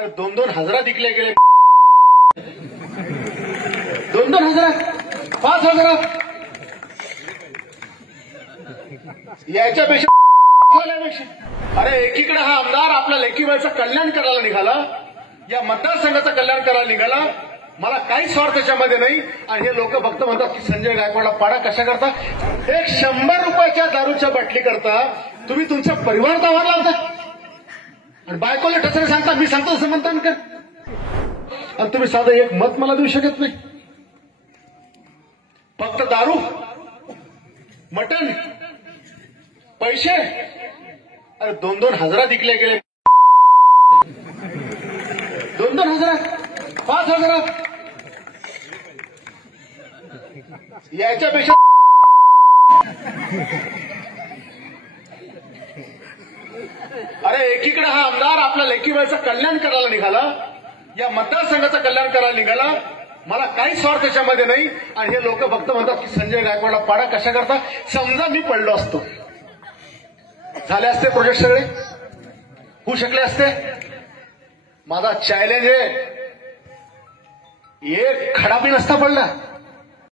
अरे 2-2 हजारात विकले गेले. 2-2 हजारात, 5 हजारात याच्यापेक्षा. अरे एकीकडे हा आमदार आपल्या लेकीबाईचं कल्याण करायला निघाला, या मतदारसंघाचं कल्याण करायला निघाला. मला काही स्वार्थ त्याच्यामध्ये नाही. आणि हे लोक फक्त म्हणतात की संजय गायकवाडला पाडा कशा करता. एक 100 रुपयाच्या दारूच्या बाटली करता तुम्ही तुमचा परिवार दावा लावता आणि बायकोला टचरे सांगता. मी सांगतो असं म्हणता का? आणि तुम्ही साधं एक मत मला देऊ शकत नाही. फक्त दारू, मटण, पैसे. अरे 2-2 हजारात विकले गेले. 2-2 हजारात, 5 हजारात याच्यापेक्षा. अरे एकीकडे हा आमदार आपल्या लेकीबाईचं कल्याण करायला निघाला, या मतदारसंघाचं कल्याण करायला निघाला. मला काही स्वार्थ त्याच्यामध्ये नाही. आणि हे लोक फक्त म्हणतात की संजय गायकवाडला पाडा कशा करता. समजा मी पडलो असतो, झाले असते प्रोजेक्ट सगळे, होऊ शकले असते. माझा चॅलेंज आहे, एक खडा बी नसता पडला.